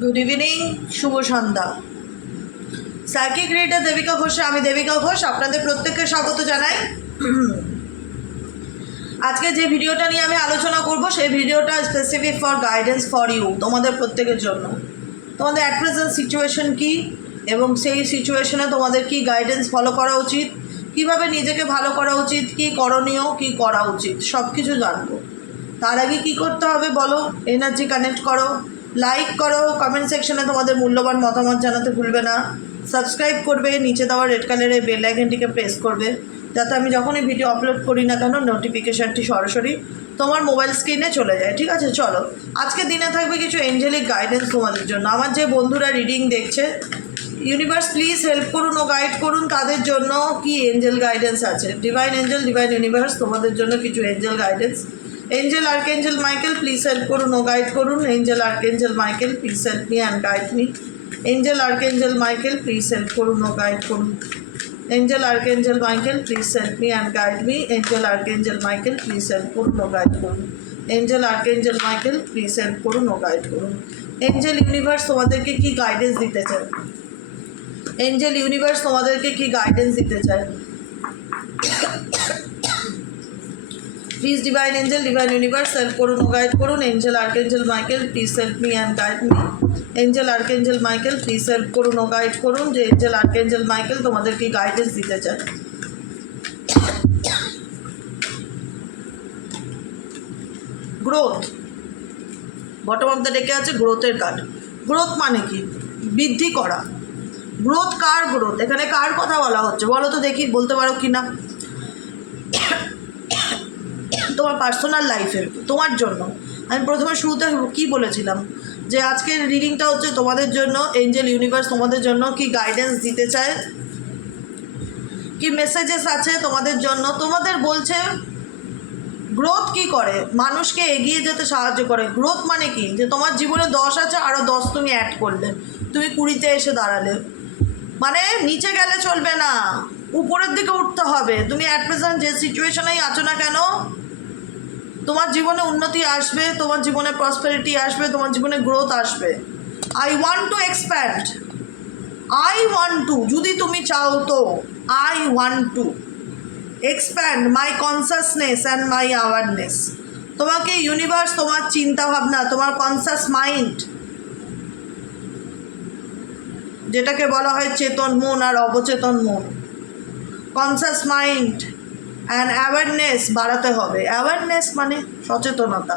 Good evening, শুভ সন্ধ্যা। Psychic reader Devika ঘোষে আমি দেবিকা ঘোষ আপনাদের প্রত্যেককে স্বাগত জানাই। আজকে যে ভিডিওটা নিয়ে আমি আলোচনা করব সেই ভিডিওটা specific for guidance for you, তোমাদের প্রত্যেকের জন্য। তোমাদের অ্যাট প্রেজেন্ট সিচুয়েশন কী এবং সেই সিচুয়েশনে তোমাদের কি গাইডেন্স ফলো করা উচিত, কিভাবে নিজেকে ভালো করা উচিত, কি করণীয়, কি করা উচিত, সব কিছু জানবো। তার আগে কি করতে হবে বলো? এনার্জি কানেক্ট করো, লাইক করো, কমেন্ট সেকশনে তোমাদের মূল্যবান মতামত জানাতে ভুলবে না, সাবস্ক্রাইব করবে, নিচে দেওয়া রেড কালারের বেল আইকনটিকে প্রেস করবে যাতে আমি যখনই ভিডিও আপলোড করি না কেন নোটিফিকেশানটি সরাসরি তোমার মোবাইল স্ক্রিনে চলে যায়। ঠিক আছে, চলো আজকে দিনে থাকবে কিছু এঞ্জেলিক গাইডেন্স তোমাদের জন্য। আমার যে বন্ধুরা রিডিং দেখছে, ইউনিভার্স প্লিজ হেল্প করুন ও গাইড করুন তাদের জন্য কি এঞ্জেল গাইডেন্স আছে। ডিভাইন এঞ্জেল, ডিভাইন ইউনিভার্স তোমাদের জন্য কিছু angel guidance. Angel archangel Michael please help করুন ও গাইড করুন। Angel archangel Michael please help me and guide me. Angel archangel Michael please help করুন ও গাইড করুন। Angel archangel Michael please help me and guide me. Angel archangel Michael please help করুন ও guide করুন। Angel archangel Michael please help করুন ও guide করুন। Angel universe তোমাদেরকে কি গাইডেন্স দিতে চায়? এঞ্জেল ইউনিভার্স তোমাদেরকে কি গাইডেন্স দিতে চায়? Please divine angel, divine universe help করুন ও গাইড করুন। Angel archangel Michael please help me and guide me. Angel archangel Michael please help করুন ও গাইড করুন। যে এঞ্জেল আর্কএঞ্জেল মাইকেল তোমাদের কি গাইডেন্স দিতে চায়? গ্রোথ, বটম অফ দ্য ডেকে আছে গ্রোথের কার্ড। গ্রোথ মানে কি? বৃদ্ধি করা। গ্রোথ কার গ্রোথ? এখানে কার কথা বলা হচ্ছে বলো তো দেখি, বলতে পারো কি না? তোমার পার্সোনাল লাইফের, তোমার জন্য। আমি প্রথমে শুরুতে কি বলেছিলাম যে আজকের রিডিংটা হচ্ছে তোমাদের জন্য। এঞ্জেল ইউনিভার্স তোমাদের জন্য কি গাইডেন্স দিতে চায়, কি মেসেজেস আছে তোমাদের জন্য। তোমাদের বলছে গ্রোথ কি করে? মানুষকে এগিয়ে যেতে সাহায্য করে। গ্রোথ মানে কি? যে তোমার জীবনে 10 আছে, আরও 10 তুমি অ্যাড করলে, তুমি 20-তে এসে দাঁড়ালে। মানে নিচে গেলে চলবে না, উপরের দিকে উঠতে হবে। তুমি অ্যাট প্রেজেন্ট যে সিচুয়েশনেই আছো না কেন, তোমার জীবনে উন্নতি আসবে, তোমার জীবনে প্রসপেরিটি আসবে, তোমার জীবনে গ্রোথ আসবে। I want to expand, I want to, যদি তুমি চাও তো, I want to expand my consciousness and my awareness. তোমাকে ইউনিভার্স তোমার চিন্তাভাবনা, তোমার কনসাস মাইন্ড, যেটাকে বলা হয় চেতন মন আর অবচেতন মন, কনসাস মাইন্ড অ্যান্ড অ্যাওয়ারনেস বাড়াতে হবে। অ্যাওয়ারনেস মানে সচেতনতা।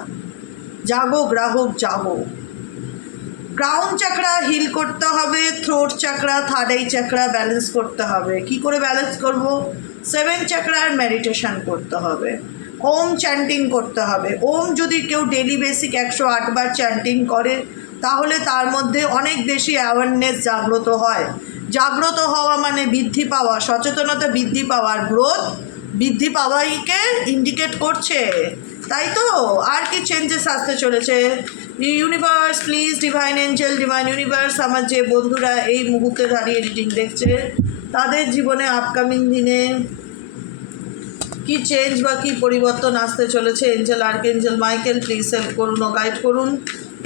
জাগো গ্রাহক, জাগো। ক্রাউন চাকরা হিল করতে হবে, থ্রোট চাকরা, থার্ড আই চাকরা ব্যালেন্স করতে হবে। কি করে ব্যালেন্স করব? 7 চাকরার মেডিটেশন করতে হবে, ওম চ্যান্টিং করতে হবে। ওম যদি কেউ ডেলি বেসিক 108 বার চ্যান্টিং করে তাহলে তার মধ্যে অনেক বেশি অ্যাওয়ারনেস জাগ্রত হয়। জাগ্রত হওয়া মানে বৃদ্ধি পাওয়া, সচেতনতা বৃদ্ধি পাওয়ার, গ্রোথ বৃদ্ধি পাওয়াইকে ইন্ডিকেট করছে, তাই তো? আর কি চেঞ্জেস আসতে চলেছে? Universe please, divine angel, divine universe, আমার যে বন্ধুরা এই মুহূর্তে দাঁড়িয়ে রিডিং দেখছে তাদের জীবনে আপকামিং দিনে কি চেঞ্জ বা কী পরিবর্তন আসতে চলেছে। Angel archangel Michael please help করুন ও গাইড করুন।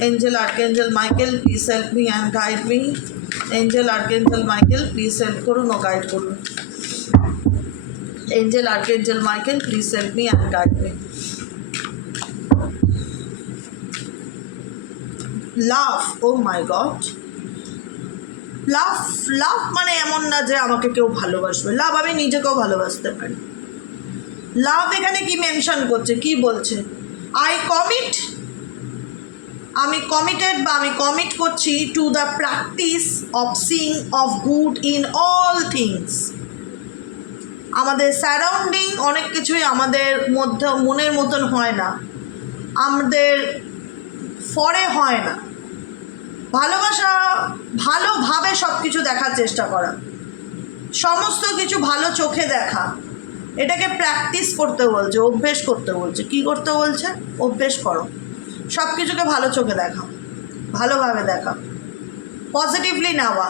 Angel archangel Michael please help me and guide me. Angel archangel Michael please help করুন ও গাইড করুন। Angel archangel Michael please help me and guide me. Love, oh my god, love. Love মানে এমন না যে আমাকে কেউ ভালোবাসবে, লাভ আমি নিজেকেও ভালোবাসতে পারি। লাভ এখানে কি মেনশন করছে, কি বলছে? আই কমিট, আমি কমিটেড বা আমি কমিট করছি to the practice of seeing of good in all things. আমাদের সারাউন্ডিং অনেক কিছুই আমাদের মধ্যে মনের মতন হয় না, আমাদের ফরে হয় না। ভালোবাসা ভালোভাবে সব কিছু দেখার চেষ্টা করা, সমস্ত কিছু ভালো চোখে দেখা, এটাকে প্র্যাকটিস করতে বলছে, অভ্যেস করতে বলছে। কি করতে বলছে? অভ্যেস করো, সব কিছুকে ভালো চোখে দেখা, ভালোভাবে দেখা, পজিটিভলি নেওয়া।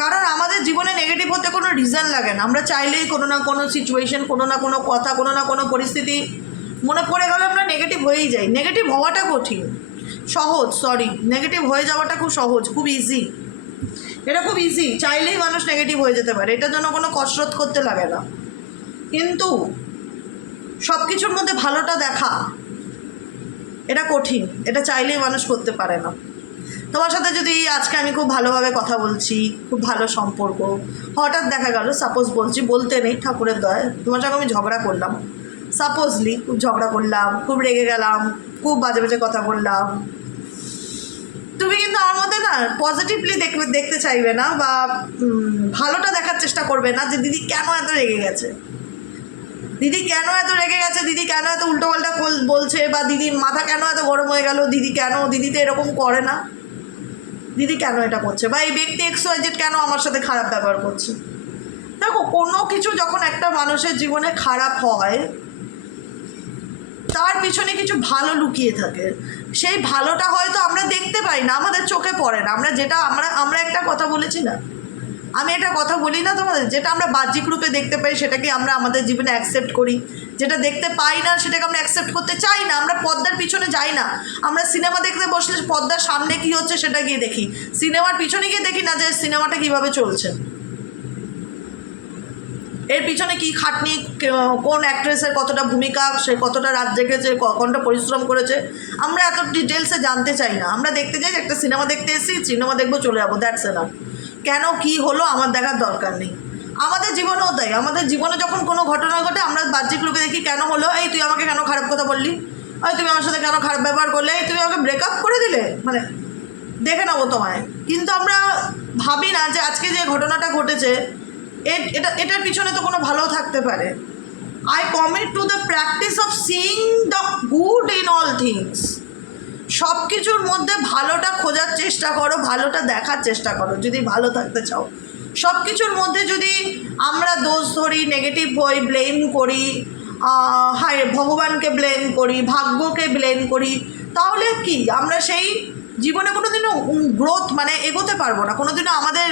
কারণ আমাদের জীবনে নেগেটিভ হতে কোনো রিজন লাগে না। আমরা চাইলেই কোনো না কোনো সিচুয়েশন, কোনো না কোনো কথা, কোনো না কোনো পরিস্থিতি মনে পড়ে গেলে আমরা নেগেটিভ হয়েই যাই। নেগেটিভ হওয়াটা কঠিন, সহজ, সরি, নেগেটিভ হয়ে যাওয়াটা খুব সহজ, খুব ইজি, এটা খুব ইজি, চাইলেই মানুষ নেগেটিভ হয়ে যেতে পারে, এটার জন্য কোনো কসরত করতে লাগে না। কিন্তু সব কিছুর মধ্যে ভালোটা দেখা এটা কঠিন, এটা চাইলেই মানুষ করতে পারে না। তোমার সাথে যদি আজকে আমি খুব ভালোভাবে কথা বলছি, খুব ভালো সম্পর্ক, হঠাৎ দেখা গেল, সাপোজ বলছি, বলতে নেই, ঠাকুরের দয়ায় তোমার সঙ্গে আমি ঝগড়া করলাম, সাপোজলি খুব ঝগড়া করলাম, খুব রেগে গেলাম, খুব বাজে বাজে কথা বললাম, তুমি কিন্তু আমার মধ্যে না পজিটিভলি দেখতে চাইবে না, বা ভালোটা দেখার চেষ্টা করবে না যে দিদি কেন এত রেগে গেছে, দিদি কেন এত রেগে গেছে, দিদি কেন এত উল্টোপাল্টা বলছে, বা দিদির মাথা কেন এত গরম হয়ে গেল, দিদি কেন, দিদি তো এরকম করে না, দিদি কেন এটা করছে, বা এই ব্যক্তি XYZ কেন আমার সাথে খারাপ ব্যবহার করছে। দেখো, কোনো কিছু যখন একটা মানুষের জীবনে খারাপ হয় তার পিছনে কিছু ভালো লুকিয়ে থাকে, সেই ভালোটা হয়তো আমরা দেখতে পাই না, আমাদের চোখে পড়ে না, আমরা একটা কথা বলেছি না, আমি একটা কথা বলি না তোমাদের, যেটা আমরা বাহ্যিক রূপে দেখতে পাই সেটাকে আমরা আমাদের জীবনে অ্যাকসেপ্ট করি, যেটা দেখতে পাই না সেটাকে আমরা অ্যাকসেপ্ট করতে চাই না, আমরা পর্দার পিছনে যাই না, আমরা সিনেমা দেখতে বসলে পর্দার সামনে কী হচ্ছে সেটা গিয়ে দেখি, সিনেমার পিছনে গিয়ে দেখি না যে সিনেমাটা কীভাবে চলছে, এর পিছনে কী খাটনি, কোন অ্যাক্ট্রেসের কতটা ভূমিকা, সে কতটা রাত জেগেছে, কতটা পরিশ্রম করেছে, আমরা এত ডিটেলসে জানতে চাই না, আমরা দেখতে চাই একটা সিনেমা দেখতে এসেছি, সিনেমা দেখবো, চলে যাবো, দ্যাটস এনাফ। কেন কী হলো আমার দেখার দরকার নেই। আমাদের জীবনেও তাই, আমাদের জীবনে যখন কোনো ঘটনা ঘটে আমরা বাহ্যিক রূপে দেখি, কেন হলো, এই তুই আমাকে কেন খারাপ কথা বললি, ওই তুমি আমার সাথে কেন খারাপ ব্যবহার করলে, এই তুমি আমাকে ব্রেকআপ করে দিলে, মানে দেখে নেবো তোমায়। কিন্তু আমরা ভাবি না যে আজকে যে ঘটনাটা ঘটেছে এটার পিছনে তো কোনো ভালো থাকতে পারে। I commit to the practice of seeing the good in all things. সব কিছুর মধ্যে ভালোটা খোঁজার চেষ্টা করো, ভালোটা দেখার চেষ্টা করো যদি ভালো থাকতে চাও। সব কিছুর মধ্যে যদি আমরা দোষ ধরি, নেগেটিভ হই, ব্লেম করি, হায় ভগবানকে ব্লেম করি, ভাগ্যকে ব্লেম করি, তাহলে কি আমরা সেই জীবনে কোনো দিনও গ্রোথ মানে এগোতে পারবো না, কোনো দিনও আমাদের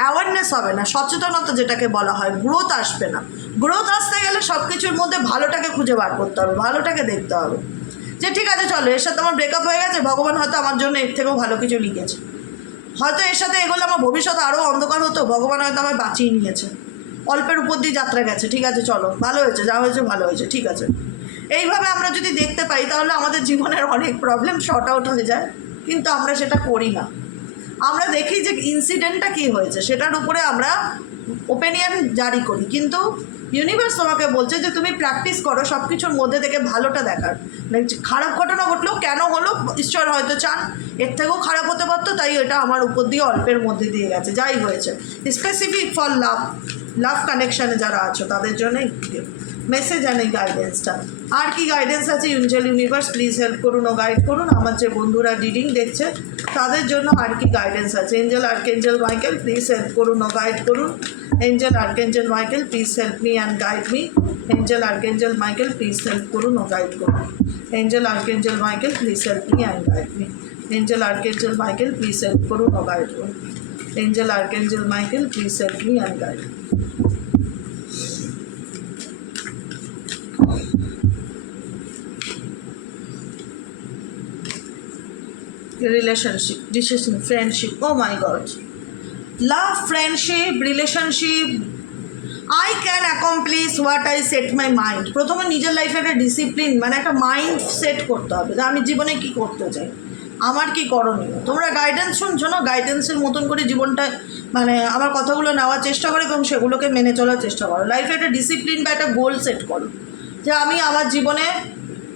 অ্যাওয়ারনেস হবে না, সচেতনতা যেটাকে বলা হয়, গ্রোথ আসবে না। গ্রোথ আসতে গেলে সব কিছুর মধ্যে ভালোটাকে খুঁজে বার করতে হবে, ভালোটাকে দেখতে হবে যে ঠিক আছে চলো, এর সাথে আমার ব্রেকআপ হয়ে গেছে, ভগবান হয়তো আমার জন্য এর থেকেও ভালো কিছু লিখেছে, হয়তো এর সাথে এগোলে আমার ভবিষ্যৎ আরও অন্ধকার হতো, ভগবান হয়তো আমায় বাঁচিয়ে নিয়েছে, অল্পের উপর দিয়ে যাত্রা গেছে, ঠিক আছে চলো, ভালো হয়েছে, যা হয়েছে ভালো হয়েছে, ঠিক আছে। এইভাবে আমরা যদি দেখতে পাই তাহলে আমাদের জীবনের অনেক প্রবলেম শর্ট আউট হয়ে যায়, কিন্তু আমরা সেটা করি না। আমরা দেখি যে ইনসিডেন্টটা কী হয়েছে সেটার উপরে আমরা ওপিনিয়ন জারি করি, কিন্তু ইউনিভার্স তোমাকে বলছে যে তুমি প্র্যাকটিস করো সব কিছুর মধ্যে থেকে ভালোটা দেখার। খারাপ ঘটনা ঘটলেও কেন হলো, ঈশ্বর হয়তো চান এর থেকেও খারাপ হতে পারতো, তাই এটা আমার উপর দিয়ে অল্পের মধ্যে দিয়ে গেছে, যাই হয়েছে। স্পেসিফিক ফর লাভ কানেকশানে যারা আছো তাদের জন্যই মেসেজ আর এই গাইডেন্সটা। আর কি গাইডেন্স আছে এঞ্জেল ইউনিভার্স, প্লিজ হেল্প করুন ও গাইড করুন। আমার যে বন্ধুরা রিডিং দেখছে তাদের জন্য আর কি গাইডেন্স আছে। Angel archangel Michael, please help করুন ও গাইড করুন। Angel archangel Michael, please help me and guide me. Angel archangel Michael, please help করুন ও গাইড করুন। Angel archangel Michael, please help me and guide me. Angel archangel Michael, please help করুন ও guide করুন। Angel archangel Michael, please help me and guide. Relationship, decision, friendship, oh my god, love, friendship, relationship, I can accomplish what I set my mind. প্রথমে নিজের লাইফে একটা discipline মানে একটা mind set করতে হবে যে আমি জীবনে কী করতে চাই, আমার কী করণীয়। তোমরা গাইডেন্স শুনছো না, গাইডেন্সের মতন করে জীবনটা মানে আমার কথাগুলো নেওয়ার চেষ্টা করো এবং সেগুলোকে মেনে চলার চেষ্টা করো। লাইফে একটা ডিসিপ্লিন বা একটা গোল সেট করো যে আমি আমার জীবনে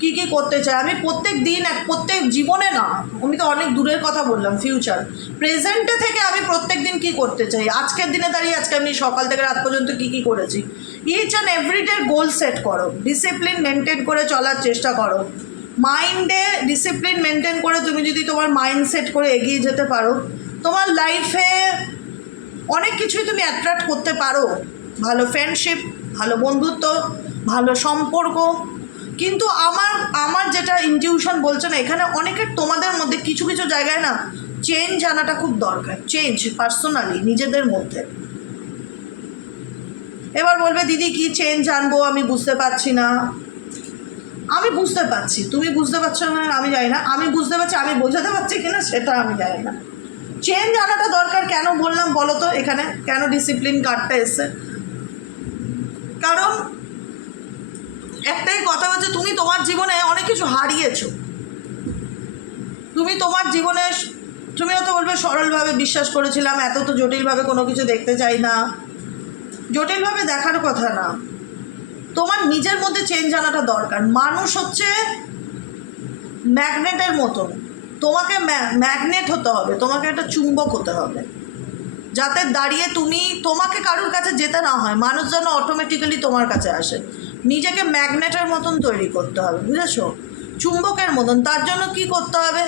কী কী করতে চাই। আমি প্রত্যেক দিন প্রত্যেক জীবনে না, আমি তো অনেক দূরের কথা বললাম, ফিউচার প্রেজেন্টে থেকে আমি প্রত্যেক দিন কী করতে চাই, আজকের দিনে দাঁড়িয়ে আজকে আমি সকাল থেকে রাত পর্যন্ত কী কী করেছি, each and every day goal set করো, ডিসিপ্লিন মেনটেন করে চলার চেষ্টা করো। মাইন্ডে ডিসিপ্লিন মেনটেন করে তুমি যদি তোমার মাইন্ড সেট করে এগিয়ে যেতে পারো, তোমার লাইফে অনেক কিছুই তুমি অ্যাট্রাক্ট করতে পারো। ভালো ফ্রেন্ডশিপ, ভালো বন্ধুত্ব, ভালো সম্পর্ক। কিন্তু আমার যেটা ইনটিউশন বলছে না, এখানে অনেকের তোমাদের মধ্যে কিছু কিছু জায়গায় না চেঞ্জ আনাটা খুব দরকার, চেঞ্জ পার্সোনালি নিজেদের মধ্যে। এবার বলবে দিদি কি চেঞ্জ আনবো আমি বুঝতে পারছি না, আমি বুঝতে পারছি, তুমি বুঝতে পারছো না আমি জানি না, আমি বুঝতে পারছি, আমি বোঝাতে পারছি কিনা সেটা আমি জানি না। চেঞ্জ আনাটা দরকার। কেন বললাম বলো তো এখানে, কেন ডিসিপ্লিন কার্ডটা এসছে? কারণ একটাই কথা হচ্ছে, তুমি তোমার জীবনে অনেক কিছু হারিয়েছো। তুমি তোমার জীবনে, তুমি হয়তো বলবে সরলভাবে বিশ্বাস করেছিলাম, এত তো জটিলভাবে কোনো কিছু দেখতে চাই না। জটিলভাবে দেখার কথা না, তোমার নিজের মধ্যে চেঞ্জ আনাটা দরকার। মানুষ হচ্ছে ম্যাগনেটের মতন, তোমাকে ম্যাগনেট হতে হবে, তোমাকে একটা চুম্বক হতে হবে, যাতে দাঁড়িয়ে তুমি, তোমাকে কারোর কাছে যেতে না হয়, মানুষ যেন অটোমেটিক্যালি তোমার কাছে আসে। নিজেকে ম্যাগনেটের মতন তৈরি করতে হবে, বুঝেছো? চুম্বকের মতন। তার জন্য কি করতে হবে?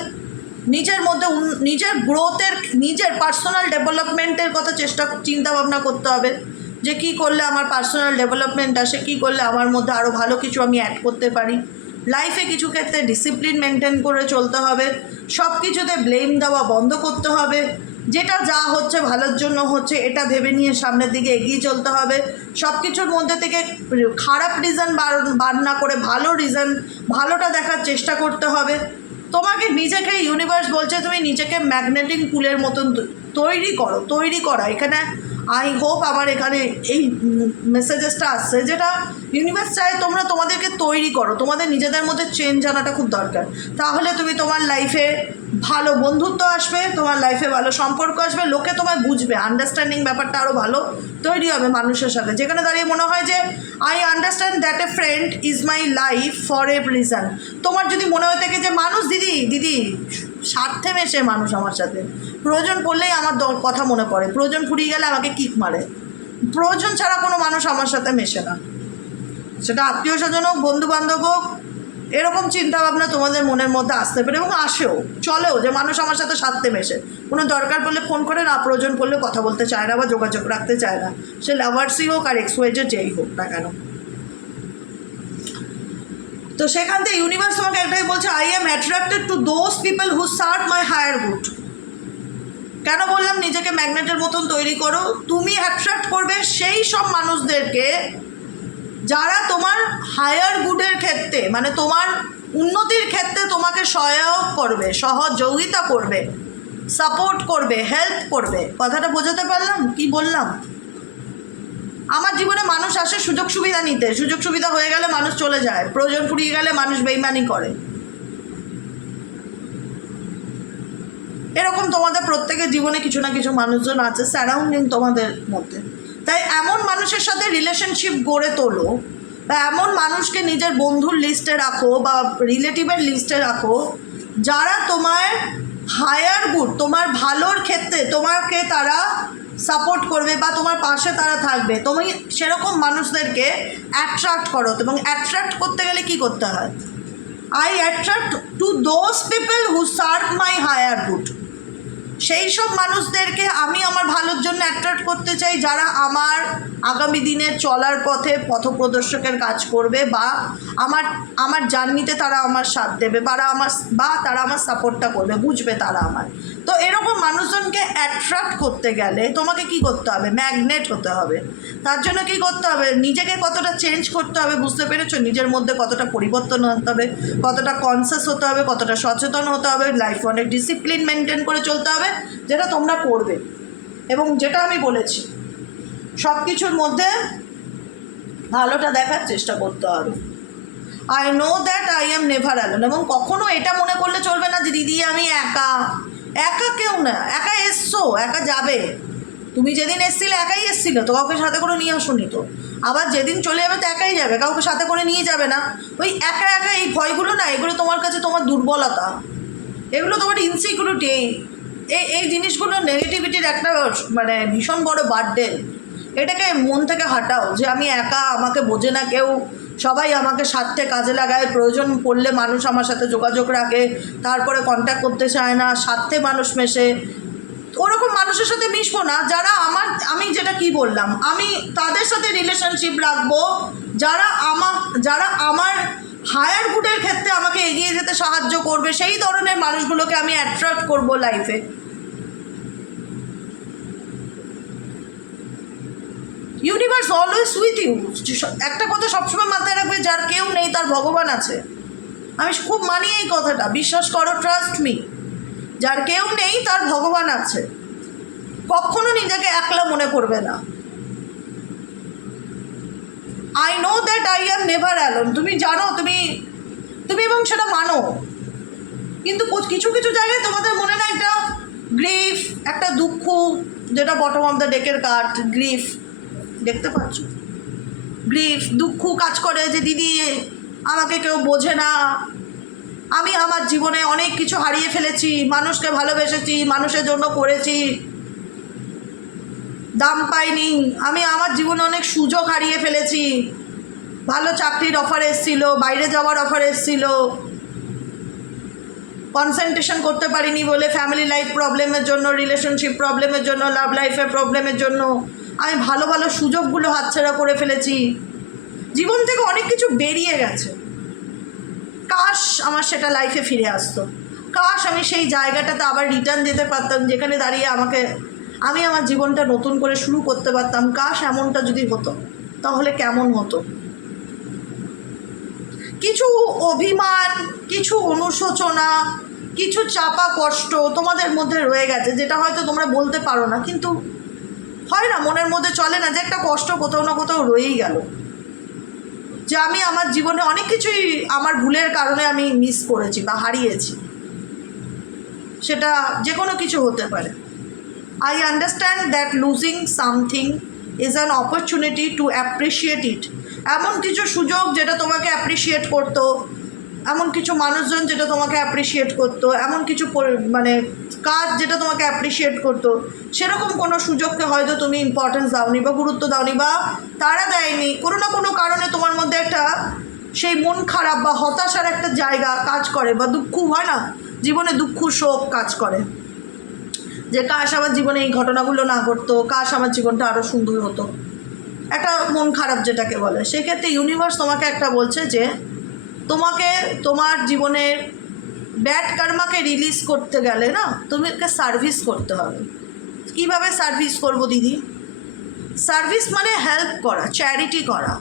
নিজের মধ্যে নিজের গ্রোথের, নিজের পার্সোনাল ডেভেলপমেন্টের কথা চিন্তা ভাবনা করতে হবে, যে কী করলে আমার পার্সোনাল ডেভেলপমেন্ট আসে, কী করলে আমার মধ্যে আরও ভালো কিছু আমি অ্যাড করতে পারি। লাইফে কিছু ক্ষেত্রে ডিসিপ্লিন মেনটেন করে চলতে হবে, সব কিছুতে ব্লেম দেওয়া বন্ধ করতে হবে, যেটা যা হচ্ছে ভালোর জন্য হচ্ছে এটা ভেবে নিয়ে সামনের দিকে এগিয়ে চলতে হবে। সব কিছুর মধ্যে থেকে খারাপ রিজন বার না করে ভালো রিজন, ভালোটা দেখার চেষ্টা করতে হবে। তোমাকে নিজেকে, ইউনিভার্স বলছে তুমি নিজেকে ম্যাগনেটিং পুলের মতন তৈরি করা। এখানে আই হোপ আমার এখানে এই মেসেজেসটা আসছে, যেটা ইউনিভার্স চায় তোমরা তোমাদেরকে তৈরি করো, তোমাদের নিজেদের মধ্যে চেঞ্জ আনাটা খুব দরকার। তাহলে তুমি তোমার লাইফে ভালো বন্ধুত্ব আসবে, তোমার লাইফে ভালো সম্পর্ক আসবে, লোকে তোমায় বুঝবে, আন্ডারস্ট্যান্ডিং ব্যাপারটা আরও ভালো তৈরি হবে মানুষের সাথে। যেখানে দাঁড়িয়ে মনে হয় যে I understand that a friend is my life for a reason. তোমার যদি মনে হয়ে থাকে যে মানুষ দিদি স্বার্থে মেশে মানুষ আমার সাথে, প্রয়োজন পড়লেই আমার কথা মনে পড়ে, প্রয়োজন ফুরিয়ে গেলে আমাকে কিক মারে, প্রয়োজন ছাড়া কোনো মানুষ আমার সাথে মেশে না, সেটা আত্মীয় স্বজন হোক, বন্ধুবান্ধব হোক, এরকম চিন্তাভাবনা তোমাদের মনের মধ্যে আসতে পারে এবং আসেও, চলেও, যে মানুষ আমার সাথে স্বার্থে মেশে, কোনো দরকার পড়লে ফোন করে না, প্রয়োজন পড়লে কথা বলতে চায় না বা যোগাযোগ রাখতে চায় না, সে লাভার্সই হোক আর এক্সওয়াইজেড যেই হোক না কেন। তো সেখান থেকে ইউনিভার্স আমাকে একটাই বলছে, I am attracted to those people who serve my higher good. কেন বললাম নিজেকে ম্যাগনেটের মতন তৈরি করো? তুমি অ্যাট্রাক্ট করবে সেই সব মানুষদেরকে যারা তোমার হায়ার গুডের ক্ষেত্রে, মানে তোমার উন্নতির ক্ষেত্রে তোমাকে সহায়ক করবে, সহযোগিতা করবে, সাপোর্ট করবে, হেল্প করবে। কথাটা বোঝাতে পারলাম কি বললাম? আমার জীবনে মানুষ আসে সুযোগ সুবিধা নিতে, সুযোগ সুবিধা হয়ে গেলে মানুষ চলে যায়, প্রয়োজন ফুরিয়ে গেলে মানুষ বেইমানি করে। এরকম তোমাদের প্রত্যেকের জীবনে কিছু না কিছু মানুষজন আছে সারাউন্ডিং তোমাদের মধ্যে। তাই এমন মানুষের সাথে রিলেশনশিপ গড়ে তোলো, বা এমন মানুষকে নিজের বন্ধুর লিস্টে রাখো বা রিলেটিভের লিস্টে রাখো, যারা তোমার হায়ার গুড, তোমার ভালোর ক্ষেত্রে তোমাকে তারা সাপোর্ট করবে বা তোমার পাশে তারা থাকবে। তুমি সেরকম মানুষদেরকে অ্যাট্রাক্ট করো, এবং অ্যাট্রাক্ট করতে গেলে কি করতে হয়? I attract to those people who serve my higher good. সেই সব মানুষদেরকে আমি আমার ভালোর জন্য অ্যাট্রাক্ট করতে চাই, যারা আমার আগামী দিনের চলার পথে পথপ্রদর্শকের কাজ করবে, বা আমার জার্নিতে তারা আমার সাথ দেবে, বা তারা আমার সাপোর্টটা করবে, বুঝবে তারা আমার। তো এরকম মানুষজনকে অ্যাট্রাক্ট করতে গেলে তোমাকে কি করতে হবে? ম্যাগনেট হতে হবে। তার জন্য কি করতে হবে? নিজেকে কতটা চেঞ্জ করতে হবে, বুঝতে পেরেছো? নিজের মধ্যে কতটা পরিবর্তন হতে হবে, কতটা কনসিয়াস হতে হবে, কতটা সচেতন হতে হবে, লাইফে অনেক ডিসিপ্লিন মেনটেন করে চলতে হবে, যেটা তোমরা করবে। এবং যেটা আমি বলেছি, সব কিছুর মধ্যে ভালোটা দেখার চেষ্টা করতে হবে। I know that I am never alone. এবং কখনো এটা মনে করলে চলবে না যে দিদি আমি একা। একা কেউ না, একা এসছো, একা যাবে। তুমি যেদিন এসছিলে একাই এসছিলে তো, কাউকে সাথে করে নিয়ে আসোনি তো। আবার যেদিন চলে যাবে তো একাই যাবে, কাউকে সাথে করে নিয়ে যাবে না। ওই একা একা এই ভয়গুলো না, এগুলো তোমার কাছে তোমার দুর্বলতা, এগুলো তোমার ইনসিকিউরিটি। এই জিনিসগুলো নেগেটিভিটির একটা মানে ভীষণ বড় বার্ডেন। এটাকে মন থেকে হাঁটাও, যে আমি একা, আমাকে বোঝে না কেউ, সবাই আমাকে স্বার্থে কাজে লাগায়, প্রয়োজন পড়লে মানুষ আমার সাথে যোগাযোগ রাখে, তারপরে কন্ট্যাক্ট করতে চায় না, স্বার্থে মানুষ মেশে। ওরকম মানুষের সাথে মিশবো না। আমি যেটা কি বললাম, আমি তাদের সাথে রিলেশনশিপ রাখবো যারা আমার হায়ার গুডের ক্ষেত্রে আমাকে এগিয়ে যেতে সাহায্য করবে। সেই ধরনের মানুষগুলোকে আমি অ্যাট্রাক্ট করবো লাইফে। Universe always with you. একটা কথা সবসময় মাথায় রাখবে, যার কেউ নেই তার ভগবান আছে। আমি খুব মানি এই কথাটা, বিশ্বাস করো, ট্রাস্ট মি। যার কেউ নেই তার ভগবান আছে। কখনো নিজেকে একলা মনে করবে না। I know that I am never alone. তুমি জানো, তুমি এবং সেটা মানো। কিন্তু কিছু কিছু জায়গায় তোমাদের মনে না একটা গ্রিফ, একটা দুঃখ, যেটা বটম অফ দ্য ডেকের কার্ড, গ্রিফ দেখতে পাচ্ছ? গ্রিফ, দুঃখ কাজ করে যে দিদি আমাকে কেউ বোঝে না, আমি আমার জীবনে অনেক কিছু হারিয়ে ফেলেছি, মানুষকে ভালোবেসেছি, মানুষের জন্য করেছি, দাম পাইনি, আমি আমার জীবনে অনেক সুযোগ হারিয়ে ফেলেছি, ভালো চাকরির অফার এসেছিল, বাইরে যাওয়ার অফার এসেছিল, কনসেন্ট্রেশন করতে পারিনি বলে ফ্যামিলি লাইফ প্রবলেমের জন্য, রিলেশনশিপ প্রবলেমের জন্য, লাভ লাইফের প্রবলেমের জন্য আমি ভালো ভালো সুযোগগুলো হাতছাড়া করে ফেলেছি। জীবন থেকে অনেক কিছু বেরিয়ে গেছে। কাশ আমার সেটা লাইফে ফিরে আসতো, কাশ আমি সেই জায়গাটাতে আবার রিটার্ন দিতে পারতাম, যেখানে দাঁড়িয়ে আমি আমার জীবনটা নতুন করে শুরু করতে পারতাম। কাশ এমনটা যদি হতো তাহলে কেমন হতো। কিছু অভিমান, কিছু অনুশোচনা, কিছু চাপা কষ্ট তোমাদের মধ্যে রয়ে গেছে, যেটা হয়তো তোমরা বলতে পারো না, কিন্তু হয় না, মনের মধ্যে চলে না যে একটা কষ্ট কোথাও না কোথাও রয়েই গেল, যে আমি আমার জীবনে অনেক কিছুই আমার ভুলের কারণে আমি মিস করেছি বা হারিয়েছি। সেটা যে কোনো কিছু হতে পারে। I understand that losing something is an opportunity to appreciate it. এমন কিছু সুযোগ যেটা তোমাকে অ্যাপ্রিসিয়েট করতো, এমন কিছু মানুষজন যেটা তোমাকে অ্যাপ্রিসিয়েট করতো, এমন কিছু মানে কাজ যেটা তোমাকে অ্যাপ্রিসিয়েট করতো, সেরকম কোনো সুযোগকে হয়তো তুমি ইম্পর্টেন্স দাওনি বা গুরুত্ব দাওনি, বা তারা দেয়নি। কোনো না কোনো কারণে তোমার মধ্যে একটা সেই মন খারাপ বা হতাশার একটা জায়গা কাজ করে, বা দুঃখ হয় না, জীবনে দুঃখ শোক কাজ করে, যে কাশ আমার জীবনে এই ঘটনাগুলো না ঘটতো, কাশ আমার জীবনটা আরও সুন্দর হতো, একটা মন খারাপ যেটাকে বলে। সেক্ষেত্রে ইউনিভার্স তোমাকে একটা বলছে যে তোমাকে তোমার জীবনের ব্যাড কর্মাকে রিলিজ করতে গেলে না, তুমি একটা সার্ভিস করতে হবে। কীভাবে সার্ভিস করবো দিদি? সার্ভিস মানে হেল্প করা, চ্যারিটি করা,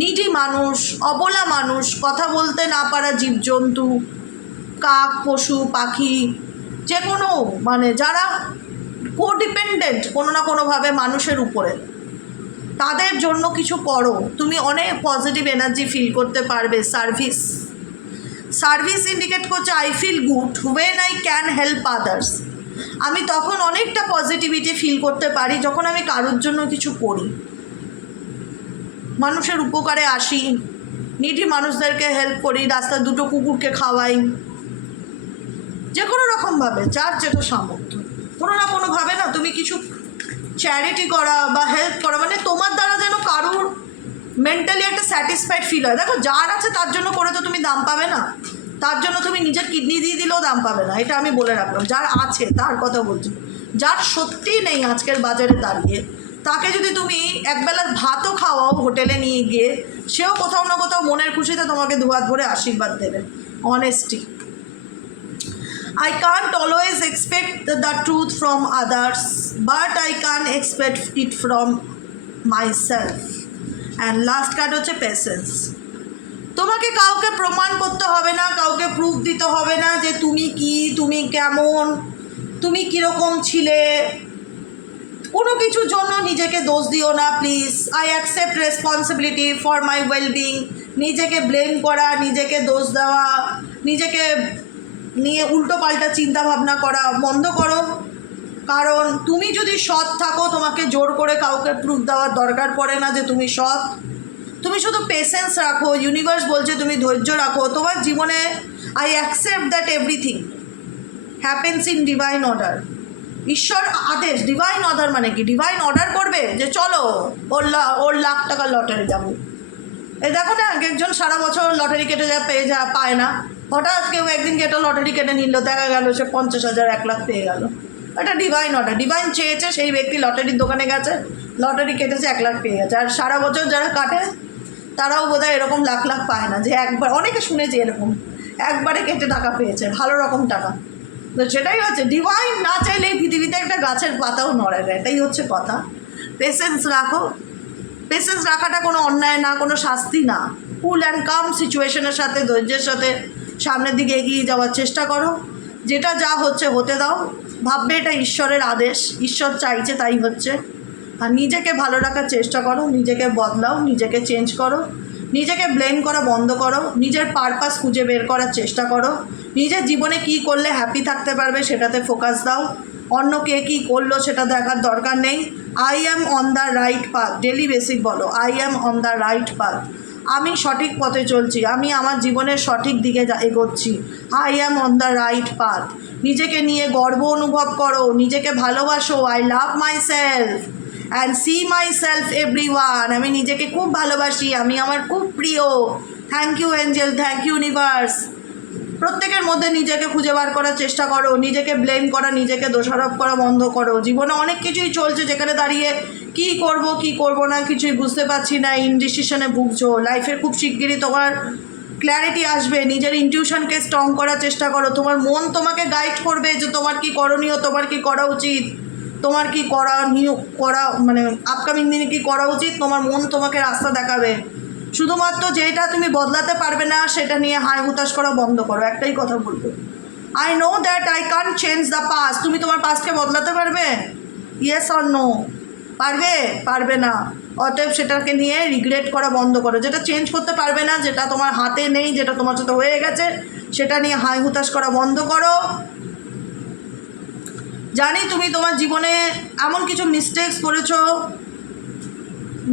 নিডি মানুষ, অবলা মানুষ, কথা বলতে না পারা জীবজন্তু, কাক, পশু পাখি, যে কোনো মানে যারা কোডিপেন্ডেন্ট কোনো না কোনোভাবে মানুষের উপরে, তাদের জন্য কিছু করো। তুমি অনেক পজিটিভ এনার্জি ফিল করতে পারবে। সার্ভিস ইন্ডিকেট করছে I feel good when I can help others. আমি তখন অনেকটা পজিটিভিটি ফিল করতে পারি যখন আমি কারোর জন্য কিছু করি, মানুষের উপকারে আসি, নিডি মানুষদেরকে হেল্প করি, রাস্তার দুটো কুকুরকে খাওয়াই, যে কোনো রকমভাবে যার যেটা সামর্থ্য, কোনো না কোনোভাবে না তুমি কিছু চ্যারিটি করা বা হেল্প করা, মানে তোমার দ্বারা যেন কারোর মেন্টালি একটা স্যাটিসফাইড ফিল হয়। দেখো, যার আছে তার জন্য করে তো তুমি দাম পাবে না, তার জন্য তুমি নিজের কিডনি দিয়ে দিলেও দাম পাবে না, এটা আমি বলে রাখলাম। যার আছে তার কথা বলছি, যার সত্যিই নেই আজকের বাজারে দাঁড়িয়ে, তাকে যদি তুমি একবেলার ভাতও খাওয়াও হোটেলে নিয়ে গিয়ে, সেও কোথাও না কোথাও মনের খুশিতে তোমাকে দুহাত ভরে আশীর্বাদ দেবে। Honesty. I can't always expect the truth from others, but I can't expect it from myself. And last card হচ্ছে পেশেন্স। তোমাকে কাউকে প্রমাণ করতে হবে না, কাউকে প্রুফ দিতে হবে না যে তুমি কি, তুমি কেমন, তুমি কীরকম ছিলে। কোনো কিছুর জন্য নিজেকে দোষ দিও না please. I accept responsibility for my wellbeing. নিজেকে ব্লেম করা, নিজেকে দোষ দেওয়া, নিজেকে নিয়ে উল্টো পাল্টা চিন্তা ভাবনা করা বন্ধ করো। কারণ তুমি যদি সৎ থাকো, তোমাকে জোর করে কাউকে প্রুফ দেওয়ার দরকার পড়ে না যে তুমি সৎ। তুমি শুধু পেশেন্স রাখো, ইউনিভার্স বলছে তুমি ধৈর্য রাখো তোমার জীবনে। I accept that everything happens in divine order. ঈশ্বর আদেশ। ডিভাইন অর্ডার মানে কি? ডিভাইন অর্ডার করবে যে চলো ওর লাখ টাকার লটারি যাবো। এই দেখো না, একজন সারা বছর লটারি কেটে পায় না, হঠাৎ কেউ একদিন কেটে লটারি কেটে নিল, দেখা গেল সে 50,000 1 লাখ পেয়ে গেল। এটা ডিভাইন অর্ডার। ডিভাইন চেয়েছে, সেই ব্যক্তি লটারির দোকানে গেছে, লটারি কেটেছে, 1 লাখ পেয়ে গেছে। আর সারা বছর যারা কাটে তারাও বোধহয় এরকম লাখ লাখ পায় না, যে একবার, অনেকে শুনেছি এরকম একবারে কেটে টাকা পেয়েছে, ভালো রকম টাকা। তো সেটাই হচ্ছে ডিভাইন না চাইলে এই পৃথিবীতে একটা গাছের পাতাও নড়ে না, এটাই হচ্ছে কথা। পেশেন্স রাখো, পেশেন্স রাখাটা কোনো অন্যায় না, কোনো শাস্তি না। কুল অ্যান্ড কাম সিচুয়েশনের সাথে, ধৈর্যের সাথে সামনের দিকে এগিয়ে যাওয়ার চেষ্টা করো। যেটা যা হচ্ছে হতে দাও। ভাববে এটা ঈশ্বরের আদেশ, ঈশ্বর চাইছে তাই হচ্ছে। আর নিজেকে ভালো রাখার চেষ্টা করো, নিজেকে বদলাও, নিজেকে চেঞ্জ করো, নিজেকে ব্লেম করা বন্ধ করো, নিজের পারপাস খুঁজে বের করার চেষ্টা করো, নিজের জীবনে কি করলে হ্যাপি থাকতে পারবে সেটাতে ফোকাস দাও। অন্য কে কী করলো সেটা দেখার দরকার নেই। I am on the right path, daily basic বলো I am on the right path. আমি সঠিক পথে চলছি, আমি আমার জীবনের সঠিক দিকে এগোচ্ছি। I am on the right path. নিজেকে নিয়ে গর্ব অনুভব করো, নিজেকে ভালোবাসো। I love myself and see myself everyone. আমি নিজেকে খুব ভালোবাসি, আমি আমার খুব প্রিয়। Thank you angel, thank you universe. প্রত্যেকের মধ্যে নিজেকে খুঁজে বার করার চেষ্টা করো, নিজেকে ব্লেম করা, নিজেকে দোষারোপ করা বন্ধ করো। জীবনে অনেক কিছুই চলছে যেখানে দাঁড়িয়ে কি করব না কিছুই বুঝতে পারছি না, ইনডিসিশনে ভুগছো। লাইফের খুব শিগগিরই তোমার ক্ল্যারিটি আসবে। নিজের ইনটিউশনকে স্ট্রং করার চেষ্টা করো। তোমার মন তোমাকে গাইড করবে যে তোমার কি করণীয়, তোমার কি করা উচিত, তোমার কি করা মানে আপকামিং দিনে কি করা উচিত। তোমার মন তোমাকে রাস্তা দেখাবে। শুধুমাত্র যেটা তুমি বদলাতে পারবে না সেটা নিয়ে হাই হুতাশ করা বন্ধ করো। একটাই কথা বলবো, I know that I can't change the past. তুমি তোমার পাস্টকে বদলাতে পারবে? Yes or no? পারবে না। অতএব সেটাকে নিয়ে রিগ্রেট করা বন্ধ করো। যেটা চেঞ্জ করতে পারবে না, যেটা তোমার হাতে নেই, যেটা তোমার সাথে হয়ে গেছে, সেটা নিয়ে হাই হুতাশ করা বন্ধ করো। জানি তুমি তোমার জীবনে এমন কিছু মিস্টেকস করেছো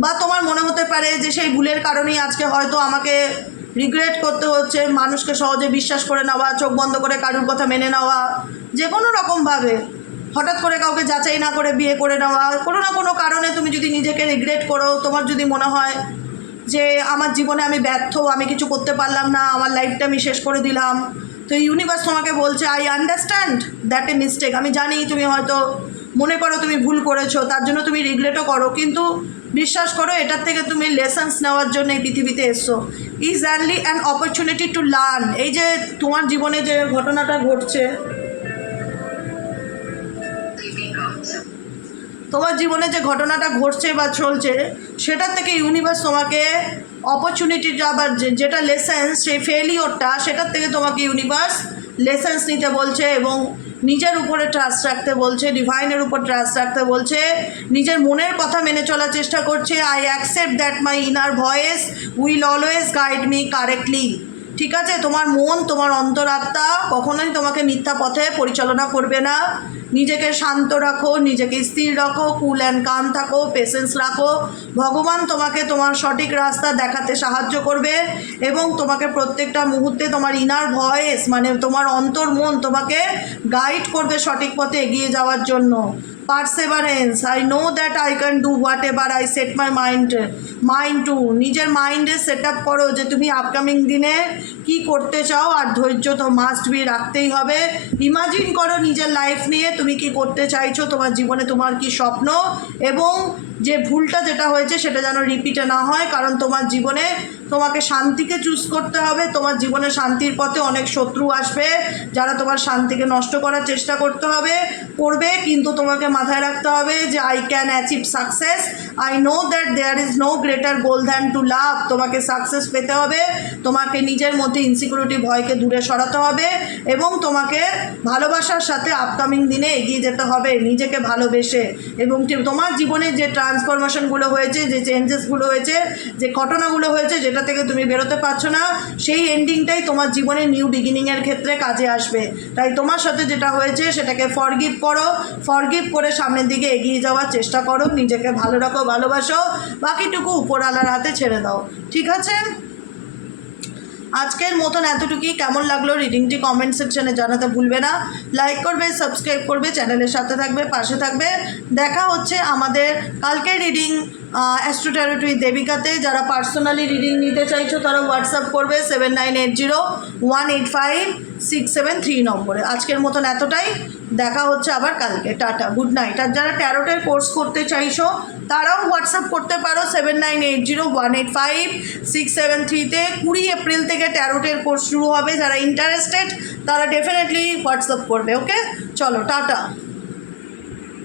বা তোমার মনে হতে পারে যে সেই ভুলের কারণেই আজকে হয়তো আমাকে রিগ্রেট করতে হচ্ছে। মানুষকে সহজে বিশ্বাস করে নেওয়া, চোখ বন্ধ করে কারুর কথা মেনে নেওয়া, যে কোনো রকমভাবে হঠাৎ করে কাউকে যাচাই না করে বিয়ে করে নেওয়া, কোনো না কোনো কারণে তুমি যদি নিজেকে রিগ্রেট করো, তোমার যদি মনে হয় যে আমার জীবনে আমি ব্যর্থ, আমি কিছু করতে পারলাম না, আমার লাইফটা আমি শেষ করে দিলাম, তো ইউনিভার্স তোমাকে বলছে I understand that a mistake. আমি জানি তুমি হয়তো মনে করো তুমি ভুল করেছো, তার জন্য তুমি রিগ্রেটও করো, কিন্তু বিশ্বাস করো এটার থেকে তুমি লেসন্স নেওয়ার জন্য এই পৃথিবীতে এসছো। Is only an opportunity to learn. এই যে তোমার জীবনে যে ঘটনাটা ঘটছে, তোমার জীবনে যে ঘটনাটা ঘটছে বা চলছে, সেটার থেকে ইউনিভার্স তোমাকে অপরচুনিটিটা বা যেটা লেসেন্স, সেই ফেলিওরটা, সেটার থেকে তোমাকে ইউনিভার্স লেসেন্স নিতে বলছে এবং নিজের উপরে ট্রাস্ট রাখতে বলছে, ডিভাইনের উপর ট্রাস্ট রাখতে বলছে, নিজের মনের কথা মেনে চলার চেষ্টা করছে। I accept that my inner voice will always guide me correctly. ঠিক আছে, তোমার মন, তোমার অন্তরাত্মা কখনোই তোমাকে মিথ্যা পথে পরিচালনা করবে না। নিজেকে শান্ত রাখো, নিজেকে স্থির রাখো, কুল অ্যান্ড কাম থাকো, পেশেন্স রাখো। ভগবান তোমাকে তোমার সঠিক রাস্তা দেখাতে সাহায্য করবে এবং তোমাকে প্রত্যেকটা মুহূর্তে তোমার ইনার ভয়েস মানে তোমার অন্তর মন তোমাকে গাইড করবে সঠিক পথে এগিয়ে যাওয়ার জন্য। Perseverance, I know that I can do whatever I set my mind to. নিজের মাইন্ডে সেট আপ করো যে তুমি আপকামিং দিনে কি করতে চাও, আর ধৈর্য তো মাস্ট বি রাখতেই হবে। ইমাজিন করো নিজের লাইফ নিয়ে তুমি কি করতে চাইছো, তোমার জীবনে তোমার কি স্বপ্ন, এবং যে ভুলটা যেটা হয়েছে সেটা যেন রিপিটে না হয়। কারণ তোমার জীবনে তোমাকে শান্তিকে চুজ করতে হবে। তোমার জীবনে শান্তির পথে অনেক শত্রু আসবে যারা তোমার শান্তিকে নষ্ট করার চেষ্টা করবে, কিন্তু তোমাকে মাথায় রাখতে হবে যে I can achieve success. I know that there is no greater goal than to love. তোমাকে সাকসেস পেতে হবে, তোমাকে নিজের মধ্যে ইনসিকিউরিটি ভয়কে দূরে সরাতে হবে এবং তোমাকে ভালোবাসার সাথে আপকামিং দিনে এগিয়ে যেতে হবে, নিজেকে ভালোবেসে। এবং তোমার জীবনে যে ট্রান্সফরমেশনগুলো হয়েছে, যে চেঞ্জেসগুলো হয়েছে, যে ঘটনাগুলো হয়েছে যেটা থেকে তুমি বেরোতে পারছো না, সেই এন্ডিংটাই তোমার জীবনে নিউ বিগিনিংয়ের ক্ষেত্রে কাজে আসবে। তাই তোমার সাথে যেটা হয়েছে সেটাকে ফরগিভ করো, ফরগিভ করে সামনের দিকে এগিয়ে যাওয়ার চেষ্টা করো, নিজেকে ভালো রাখো, ভালোবাসো, বাকিটুকু উপরওয়ালার হাতে ছেড়ে দাও। ঠিক আছে, আজকের মতন এতটুকুই। কেমন লাগলো রিডিংটি কমেন্ট সেকশনে জানাতে ভুলবে না। লাইক করবে, সাবস্ক্রাইব করবে, চ্যানেলের সাথে থাকবে, পাশে থাকবে। দেখা হচ্ছে আমাদের কালকের রিডিং অ্যাস্ট্রো ট্যারো উইথ দেবিকাতে। যারা পার্সোনালি রিডিং নিতে চাইছো তারা হোয়াটসঅ্যাপ করবে 7980185673 নম্বরে। আজকের মতন এতটাই, দেখা হচ্ছে আবার কালকে। Tata, good night. আর যারা ট্যারোটের কোর্স করতে চাইছো তারাও হোয়াটসঅ্যাপ করতে পারো 7980185673-তে। 20 এপ্রিল থেকে ট্যারোটের কোর্স শুরু হবে। যারা ইন্টারেস্টেড তারা ডেফিনেটলি হোয়াটসঅ্যাপ করবে। ওকে, চলো টাটা।